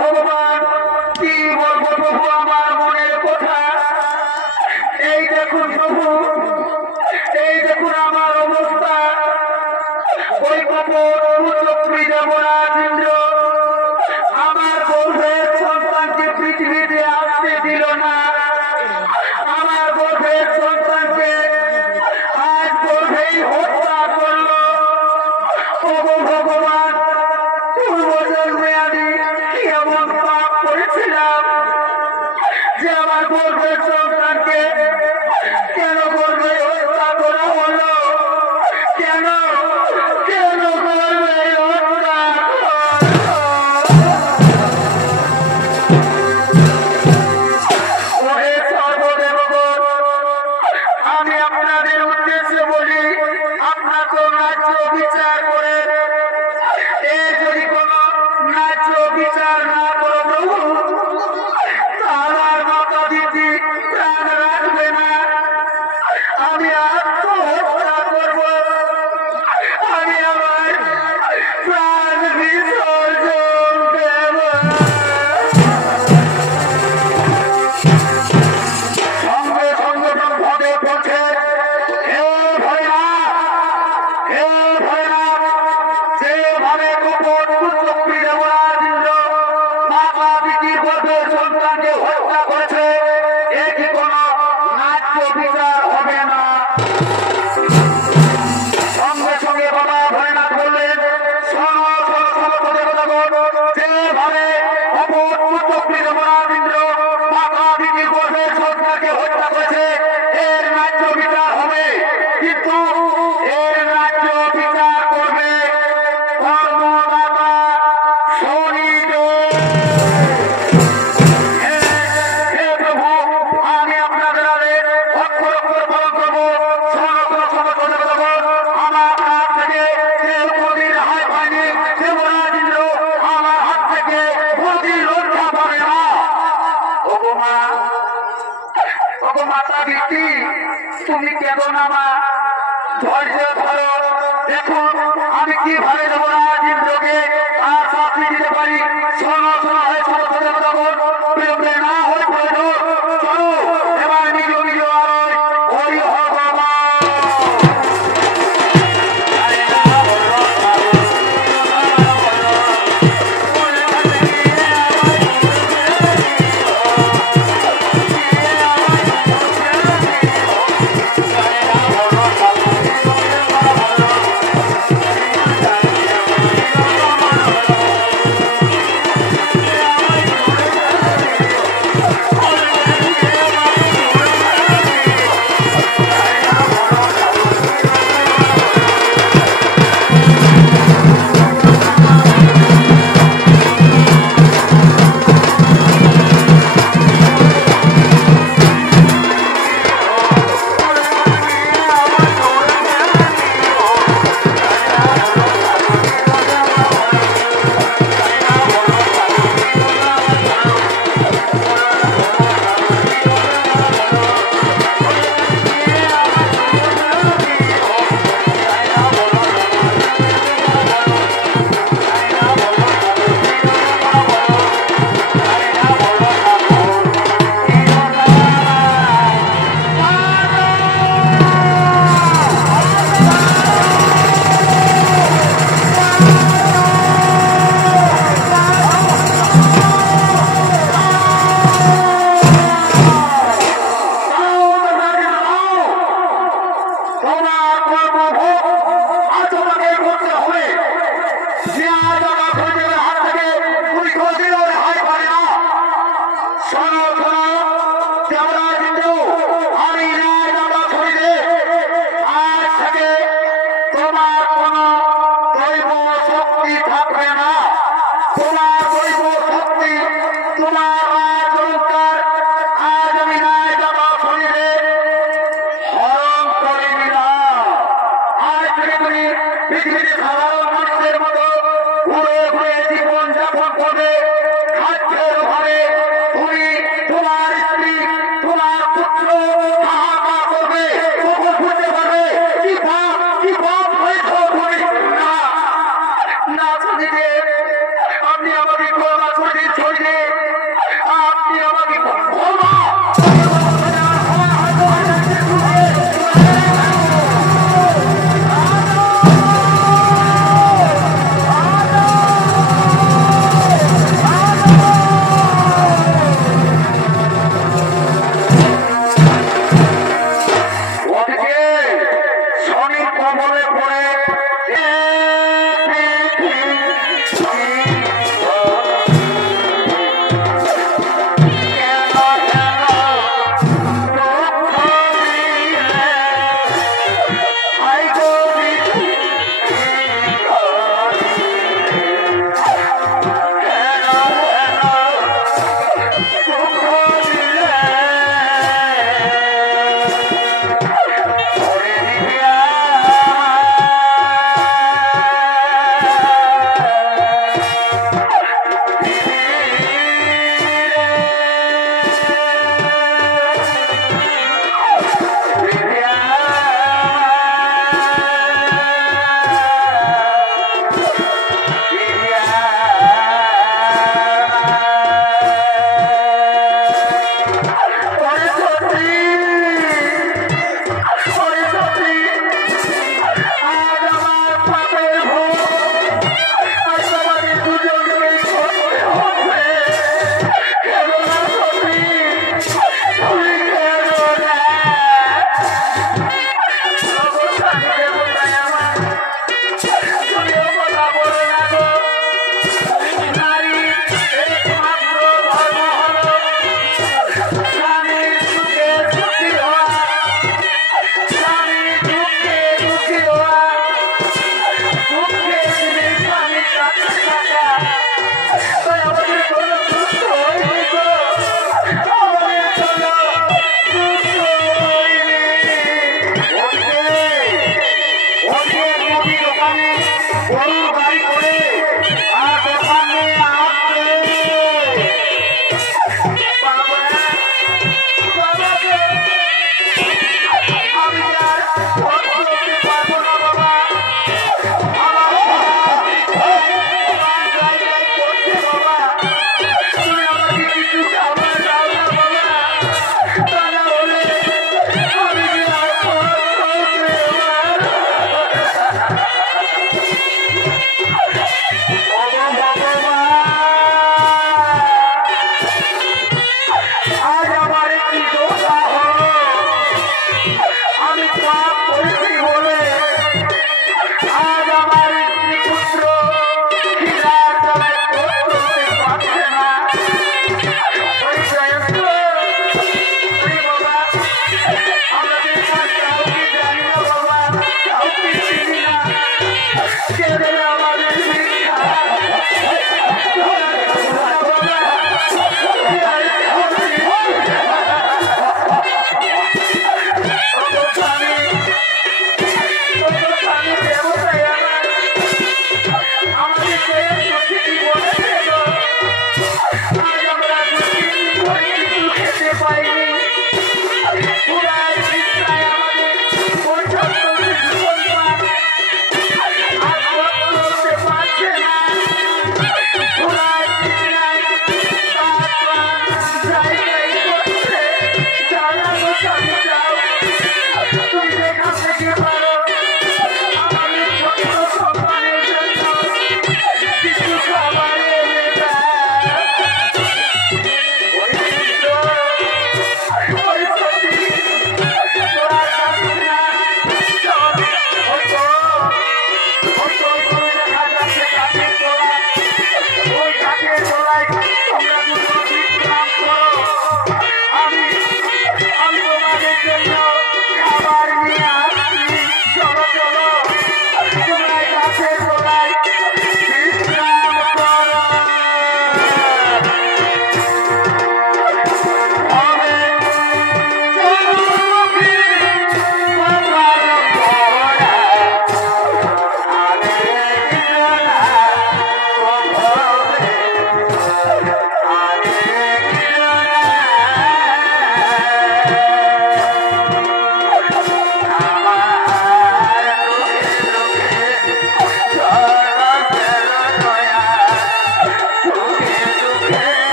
ভগবান কি বলবো প্রভু আমার মনের কথা। এই দেখুন প্রভু, এই দেখুন আমার অবস্থা। ওই কপটী দেবরাজ ইন্দ্র আমার গর্ভের সন্তানকে পৃথিবীতে আসতে দিল না। আমার গর্ভের সন্তানকে আজ গর্ভেই হত্যা করলো। ওগো ভগবান, পূর্বজন্মে আমি কি এমন পাপ করেছিলাম যে আমার গর্ভের সন্তানকে কেন গর্ভে হত্যা করা হলো? কেন কেন গর্ভে হত্যা? ওহে সর্বদেবগণ, আমি আপনাদের উদ্দেশ্যে বলি, আপনাকে ন্যায্য বিচার করে যদি কোন ন্যায্য বিচার না করো প্রভু, আমার মাতা দিদি প্রাণ রাখবে না। আমি আত্মহত্যা করব, আমি আমার প্রাণ বিসর্জন দেব। সঙ্গে সঙ্গে ব্রহ্মদেব বলছে, হে ভৈরব, হে ভৈরব, যেভাবে কপট কুচক্রী দেবরাজ ইন্দ্র মাতা দিদির গর্ভের সন্তানকে হত্যা করেছে, এ কি কোনো ন্যায্য বিচার হবে না? সঙ্গে সঙ্গে বাবা ভৈরব বললেন, শোনো শোনো শোনো দেবতাগণ, যেভাবে কপট কুচক্রী দেবরাজ ইন্দ্র মাতা দিদির গর্ভের সন্তানকে হত্যা করেছে, এর ন্যায্য বিচার হবে। কিন্তু এর ন্যায্য বিচার করবে ধর্মদাতা শনিদেব। হে প্রভু, আমি আপনাদের আদেশ অক্ষর অক্ষর পালন করবো। আমার হাত থেকে কেউ কোনদিন রেহাই পায়নি। দেবরাজ ইন্দ্র আমার হাত থেকে কোনদিন রক্ষা পাবে না। ওগো মা, ওগো মাতা দিদি, তুমি কেঁদো না মা, ধৈর্য ধরো। দেখুন আমি কিভাবে দেবরাজ ইন্দ্রকে আর শাস্তি দিতে পারি। শোনো শোনো, হয় ছোট প্রেমে না হয় প্রয়োজন। চলো এবার নিজ নিজ আলোয় হরি ভগবান।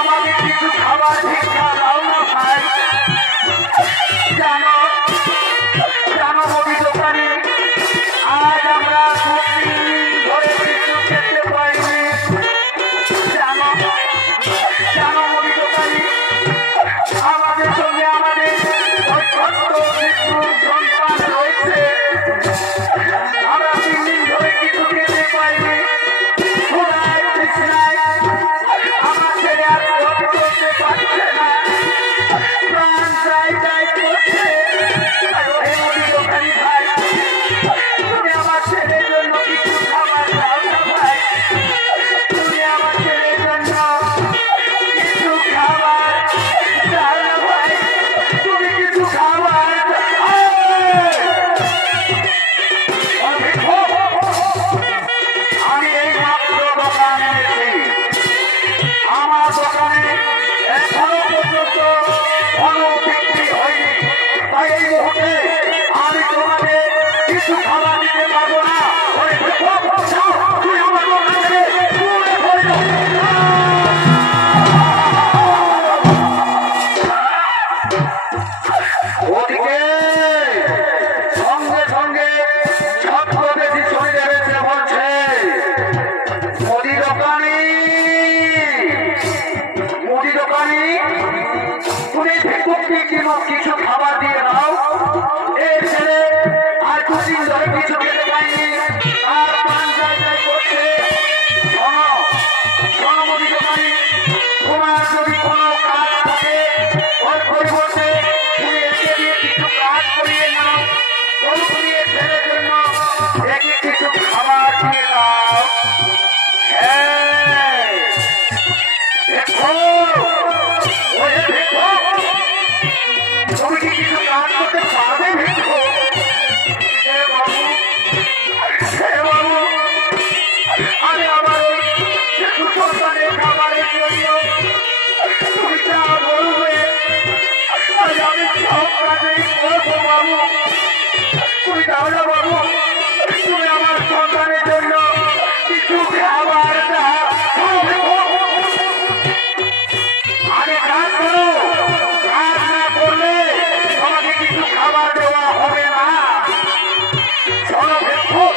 আমাকে কিছু খাবার ভিক্ষা দাও না ভাই। জানো জানো মুদি দোকানি, আজ আমরা 2-3 দিন ধরে কিছু খেতে পাইনি। জানো জানো মুদি দোকানি, আমাদের সঙ্গে আমাদের ওই ছোট্ট শিশুর সন্তান রয়েছে, আমরা 3 দিন ধরে কিছু খেতে পাইনি। ক্ষুধায় তৃষ্ণায় আমার ছেলে আর পথ চলতে পারছে না, প্রাণ চাই চাই করছে। হে মুদি দোকানি ভাই, তুমি আমার ছেলের জন্য কিছু খাবার দাও না ভাই। তুমি আমার ছেলের জন্য কিছু খাবার দাও না ভাই। তুমি কিছু খাবার আমি এই মাত্র দোকানে এসেছি, আমার দোকানে এখনো পর্যন্ত কোনো বিক্রি হয়নি, তাই এই মুহূর্তে আমি তোমাকে কিছু খাবার দিতে পারবো না। তুই আমার দোকান থেকে দূরে সরে যাও। ওদিকে সঙ্গে সঙ্গে ছত্রবেশী চলে যাবে বলছে, মুদি দোকানি মুদি দোকানি, তুমি ভিক্ষুককে কিছু খাবার দিয়ে দাও। এই ছেলে আর 2 দিন ধরে কিছু খেতে পাইনি, আর প্রাণ চাই চাই করছে। শোনো শোনো মুদি দোকানি, তোমার যদি কোনো কাজ থাকে ওর পরিবর্তে তুমি একে দিয়ে কিছু কাজ করিয়ে নাও। ওর করিয়ে ছেলের জন্য একে কিছু খাবার দিয়ে দাও। হ্যাঁ দেখো, ওই দেখো, তুমি কি কিছু কাজ করতে পারবে দেখো? হে বাবু, হে বাবু, আমি আমার ওই শিশু সন্তানের খাবারের জন্য তুমি যা বলবে আজ আমি সব কাজেই করবো বাবু। তুমি দাও না বাবু, তুমি আমার সন্তানের জন্য কিছু খাবার দাও। আগে কাজ করো, কাজ না করলে তোমাকে কিছু খাবার দেওয়া হবে না। শোনো ভিক্ষুক,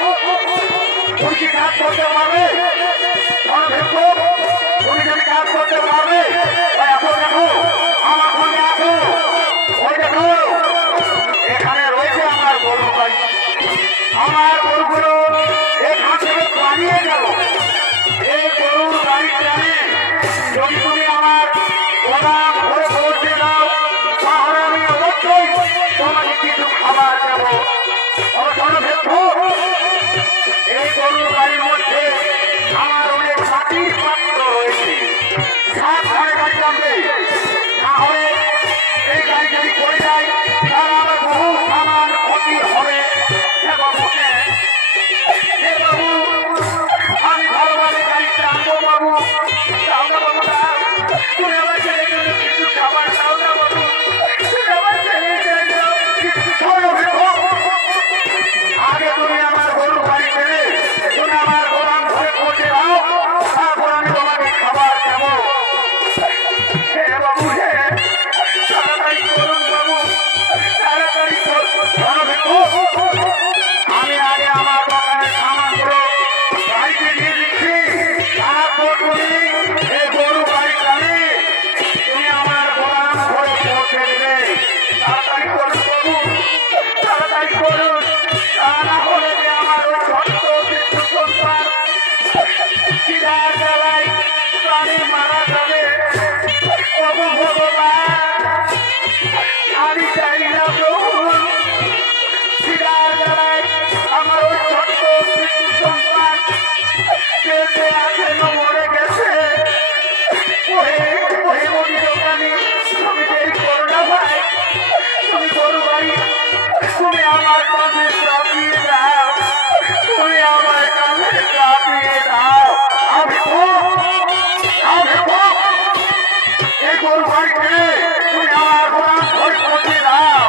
তুমি কি কাজ করতে পারবে? শোনো ভিক্ষুক, তুমি যদি কাজ করতে পারবে এখন দেখো আমার সঙ্গে আসো। ওই দেখো এখানে রয়েছে আমার গরু গাড়ি, আমার গরুগুলো এখান থেকে পালিয়ে গেল। এই গরুর গাড়ি টানে যদি তুমি আমার গোদাম ঘরে পৌঁছে দাও, তাহলে আমি অবশ্যই তোমাকে কিছু খাবার দেবো। শোনো ভিক্ষুক, এই গরুর গাড়ির মধ্যে আমার অনেক মাটির পাত্র রয়েছে, সাবধানে গাড়ি টানবে, না হলে এই গাড়ি যদি পড়ে যায় তাহলে আমার বহু সামান ক্ষতি হবে। হে বাবু, হে বাবু, আমি ভালোভাবে গাড়ি টানবো বাবু। দাও না বাবু, দাও, তুমি আমার ছেলের জন্য কিছু খাবার দাও না বাবু। তুমি আমার ছেলের জন্য কিছু খাবার দাও। আগে তুমি আমার গরু গাড়ি ছেড়ে তুমি আমার গোদাম ঘরে পৌঁছে দাও, তারপর আমি তোমাকে খাবার দেবো। হে বাবু, হে তাড়াতাড়ি করুন বাবু, তাড়াতাড়ি করুন। আমি আগে আমার দোকানের সামানগুলো গাড়িতে দিয়ে দিচ্ছি, তারপর তুমি এই গরু গাড়ি চালিয়ে তুমি আমার গোদাম ঘরে পৌঁছে দেবে। তাড়াতাড়ি করুন বাবু, তাড়াতাড়ি করুন, তা না হলে যে আমার ওই ছোট্ট শিশু সন্তান খিদার জ্বালায় প্রাণী মারা যাবে। প্রভু ভগবান, আমি চাই না প্রভু খিদার জ্বালায় আমার ওই ছোট্ট শিশু সন্তান বেঁচে আছে না মরে গেছে। ওহে মুদি দোকানি, তুমি দেরি করো না ভাই, তুমি গরু গাড়ি তুমি আমার কাছে চাপিয়ে দাও, তুমি আমার কাছে চাপিয়ে দাও। আমি এই গরু গাড়িতে তুমি আমার গোদাম ঘরে পৌঁছে দাও।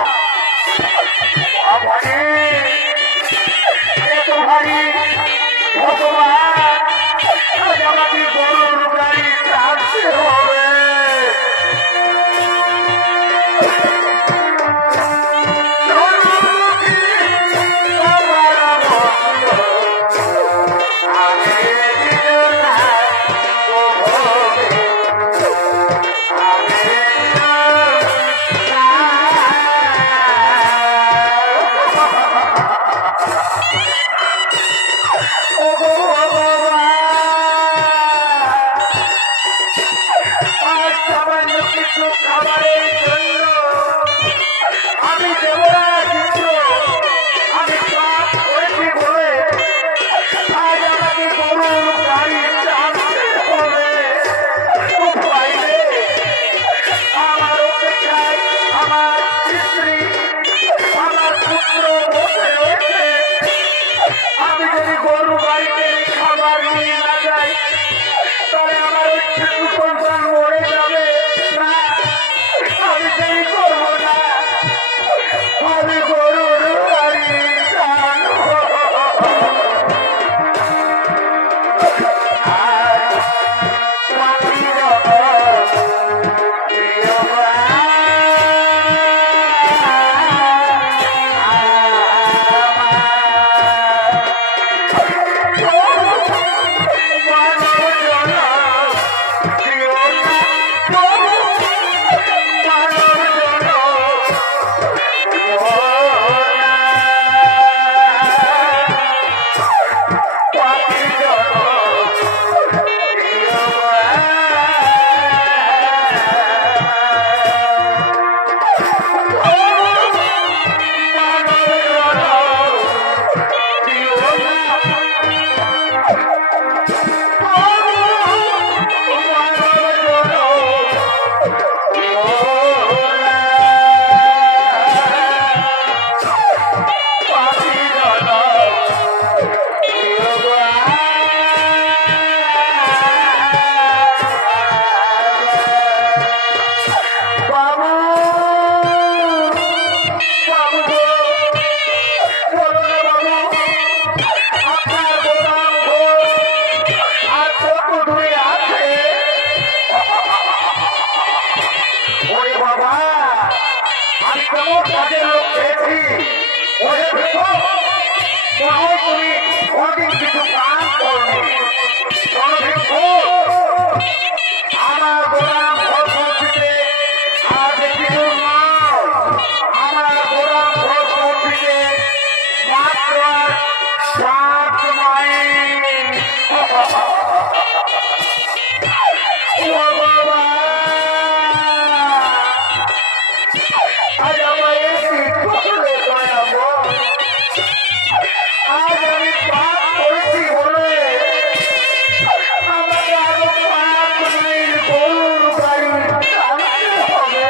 ভারী ভগবান, আজ আমাকে গরুর গাড়ি চাপতে হবে। আর সামান্য কিছু খাবারের জন্য আমি দেবরাজ ইন্দ্র আমি পাপ করেছি বলে আজ আমাকে গরুর গাড়ি টানতে হবে। উপায় নেই, আমার অপেক্ষায় আমার স্ত্রী আমার পুত্র বসে রয়েছে। আমি যদি গরু বাড়িতে খাবার নিয়ে না যাই তাহলে আমার ওই শিশু সন্তান মরে যাবে। না, আমি সেই করবো না, আমি গরুর গাড়ি টানবো। আর পাখির প্রিয় কাজের লোক পেয়েছি। ওরে ভেবো তুমি অনেক কিছু কাজ করবে। আমার গোলাম ভর পৌঁছিতে আর কিছু নয়, আমার গোলাম ভর পৌঁছিতে মাত্র 7 মাইল। আজ আমায় একটি টুকরে দয়াবো, আজ আমি পাপ করেছি বলে আমাকে আরো 5 মাইল গরুর গাড়ি টানতে হবে।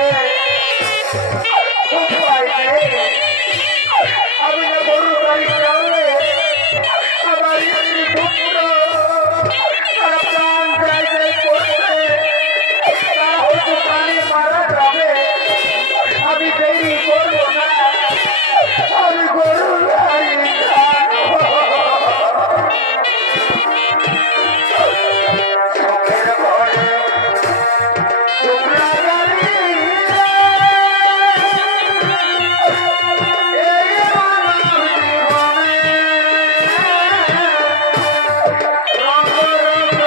উপায় নেই, আমি না গরুর গাড়ি টানলে আমার স্ত্রী পুত্র তারা প্রাণ যাই করছে, তারা হয়তো প্রাণে মারা যাবে। আমি দেরি করবো না, আমি গরুর গাড়ি টানবো। চোখের ঘরে তোমরা গাড়ি এই মানব জীবনে রঙ রঙে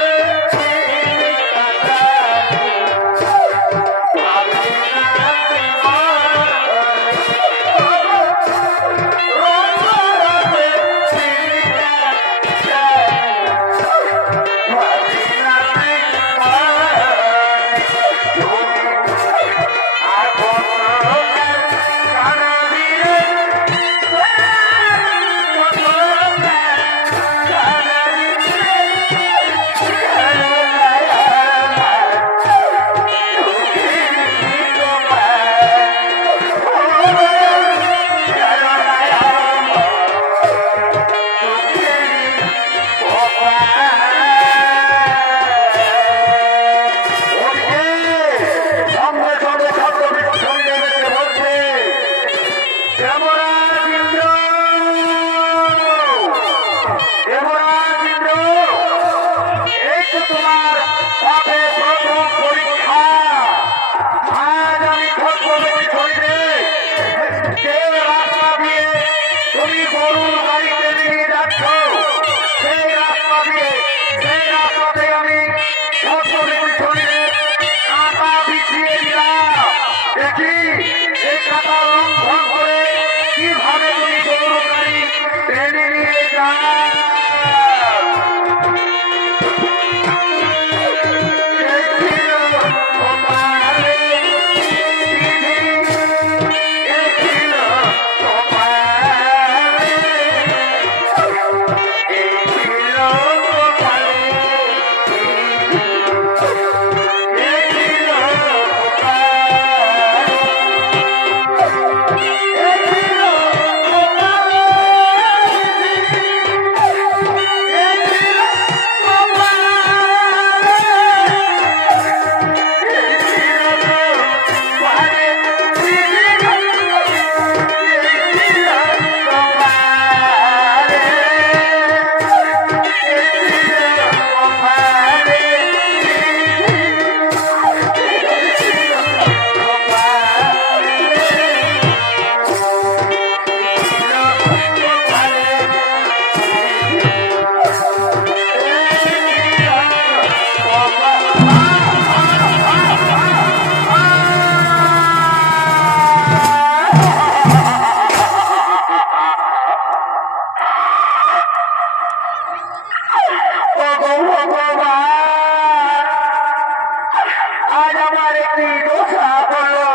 আজ আমার একটি দোষা হলো,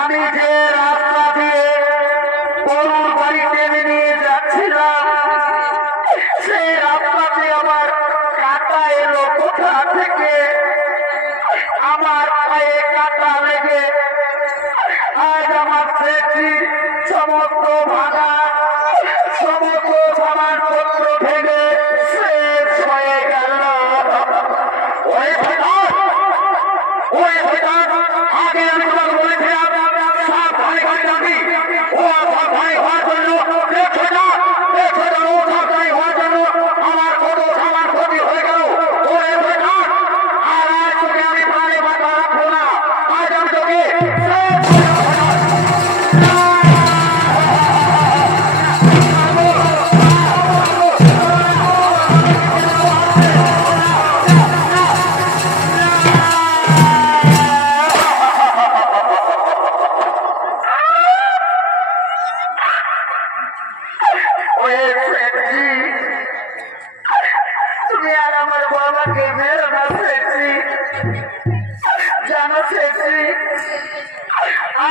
আমি যে রাস্তা দিয়ে গরুর বাড়ি টেনে নিয়ে যাচ্ছিলাম, সেই রাস্তাতে আমার কাঁটা এলো কোথা থেকে, আমার পায়ে কাঁটা লেগে আজ আমার সেটির সমস্ত ভাঙা, সমস্ত সামানপত্র ভেঙে শেষ হয়ে গেল। ওই ভেতর আগে আমি তোমাকে বলেছিলাম সাবধানে গাড়ি রাখি, ও সাবধানে হওয়ার জন্য ও সাবধানে হওয়ার জন্য আমার কত সামান ক্ষতি হয়ে গেল। ওই ভেতর আর আজ তোকে আমি প্রাণে বাঁচা রাখবো না, আজ আমি তোকে তুমি আর আমার বাবাকে মেরো না সেটি, জানো সেটি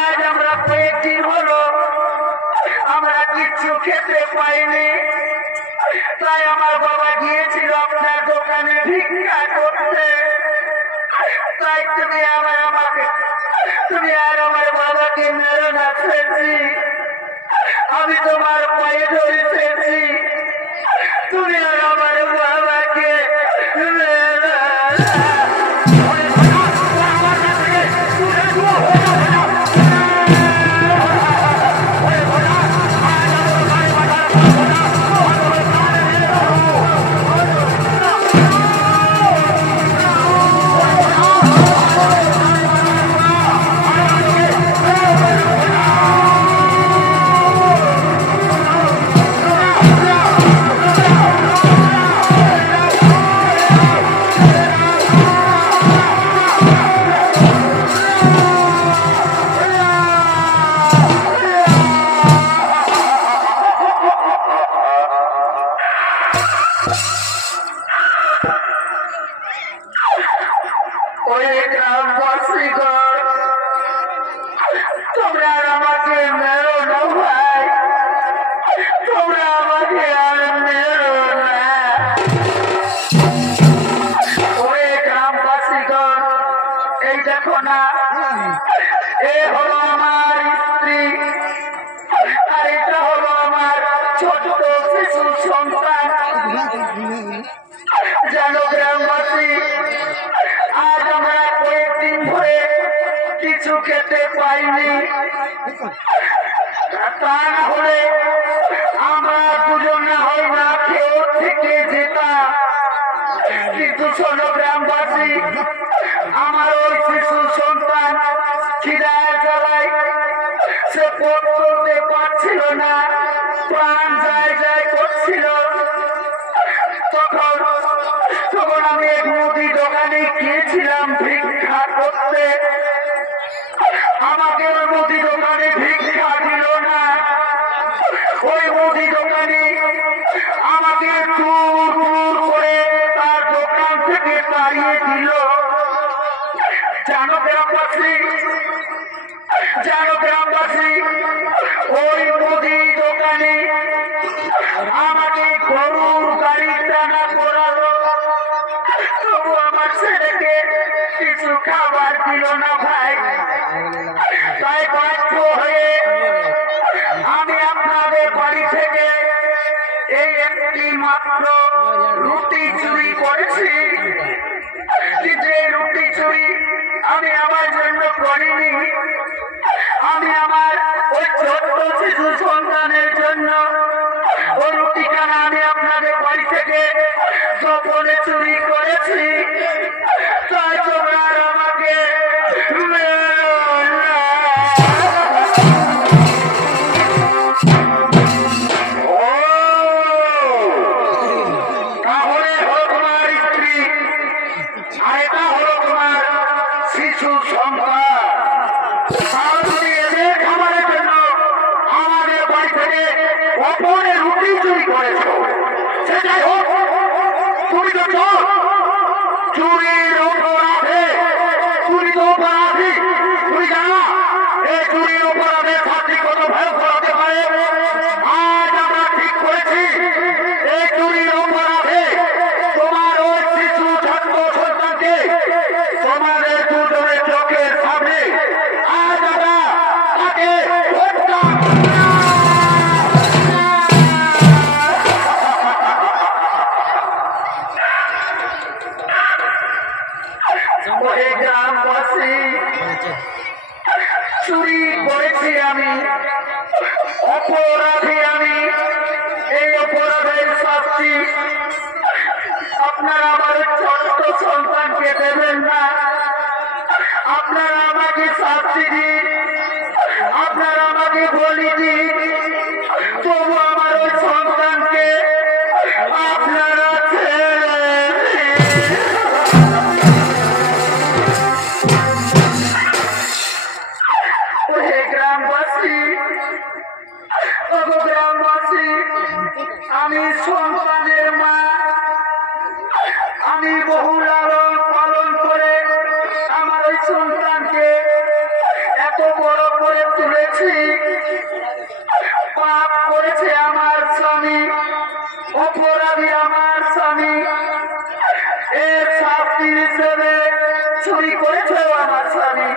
আজ আমরা কয়েকদিন হলো আমরা কিচ্ছু খেতে পাইনি, তাই আমার বাবা গিয়েছিল আপনার দোকানে ভিক্ষা করতে, তাই তুমি আর আমার বাবাকে মেরো না সেটি, আমি তোমার পায়ে ধরে সেটি, তুমি আর আমার বাবাকে তোমরা আমাকে মেরো না ভাই, তোমরা আমাকে আর মেরো না। ওই গ্রামবাসীগণ, এই দেখো না, এ হলো আমার স্ত্রী আর এটা হলো আমার ছোট শিশু সন্তান। জানো গ্রামবাসী, আজ আমরা কয়েকদিন ধরে কিছু খেতে পাইনি, তা না হলে আমরা দুজনে হয় না খেয়ে থেকে যেতাম, কিন্তু শোনো গ্রামবাসী, আমার ওই শিশু সন্তান খিদায় জ্বালায় সে পথ চলতে পারছিল না, প্রাণ যায় যায় করছিল। তখন আমি এক মুদি দোকানে গিয়েছিলাম ভিক্ষা করতে, আমাকে ওই মুদি দোকানে ভিক্ষা দিল না, ওই মুদি দোকানে আমাকে দূর দূর করে তার দোকান থেকে তাড়িয়ে দিল। জানো গ্রামবাসী, ওই মুদি দোকানে আমাকে গরুর গাড়ি টানা করালো, তবু আমার ছেলেকে কিছু খাবার দিল না ভাই। তাই বাধ্য হয়ে আমি আপনাদের বাড়ি থেকে এই একটি মাত্র রুটি চুরি করেছি, কিন্তু এই রুটি চুরি আমি আমার জন্য করিনি, আমি আমার ওই ছোট্ট শিশু সন্তানের জন্য ওই রুটিখানা আমি আপনাদের বাড়ি থেকে গোপনে চুরি করেছি। তাই তোমরা আমাকে তাহলে হলো তোমার স্ত্রী আর এটা হলো তোমার শিশু সন্তান। এদের খাবারের জন্য আমাদের বাড়ি থেকে গোপনে রুটি চুরি করেছ, সেটাই হোক, তুমি তো চোর, চুরির অপরাধে ওহে গ্রামবাসী, চুরি করেছি আমি, অপরাধী আমি, এই অপরাধের শাস্তি আপনারা আমার ছোট্ট সন্তানকে দেবেন না। আপনারা আমাকে শাস্তি দিন, আপনারা আমাকে বলি দিন, তবু আমার ওই সন্তানকে আপনারা ছেড়ে দিন। ওহে গ্রামবাসী, ওগো গ্রামবাসী, আমি সন্তানের মা, আমি বহু লালন পালন করে আমার ওই সন্তানকে এত বড় করে তুলেছি। পাপ করেছে আমার স্বামী, অপরাধী আমার স্বামী, এর শাস্তি হিসেবে চুরি করেছেও আমার স্বামী।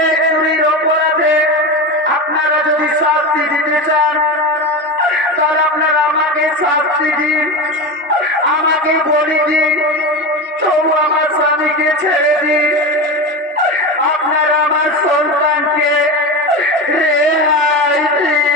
এই চুরির অপরাধে আপনারা যদি শাস্তি দিতে চান, তাহলে আপনারা আমাকে শাস্তি দিন, আমাকে বলি দিন, তবু আমার স্বামীকে ছেড়ে দিন। আপনারা আমার সন্তানকে রেহাই দিন।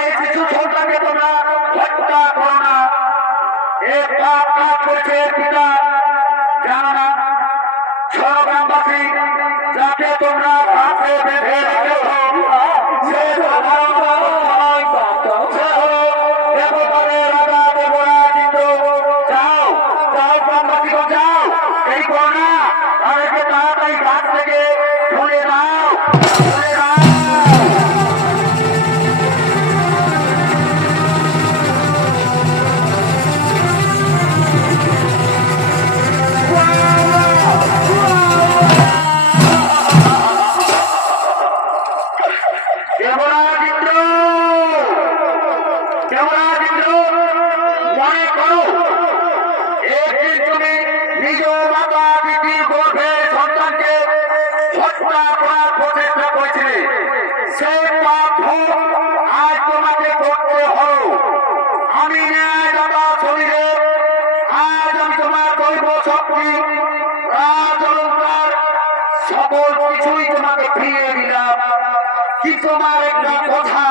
তাই শিশু সন্তানকে তোমরা হত্যা করো না। এ পাপ কাজ করেছে পিতা, জানো না? গ্রামবাসী যাকে তোমরা হাতে বেঁধে রেখেছ সে রাজা দেবরাজ ইন্দ্র। যাও যাও গ্রামবাসীগণ যাও, এই করো না, তাদেরকে তাড়াতাড়ি ঘাট থেকে তুলে দাও, তুলে দাও। মনে করো একদিন তুমি নিজ মাতা পিতার গর্ভে সন্তানকে হত্যা করার প্রচেষ্টা করেছিলে। সেই পাপ আজ তোমাকে করতে হলো। আমি ন্যায়দাতা শরীরে আজ আমি তোমার দৈব শক্তি, রাজ অলঙ্কার সকল কিছুই তোমাকে ফিরিয়ে দিলাম। কি তোমার একটা কথা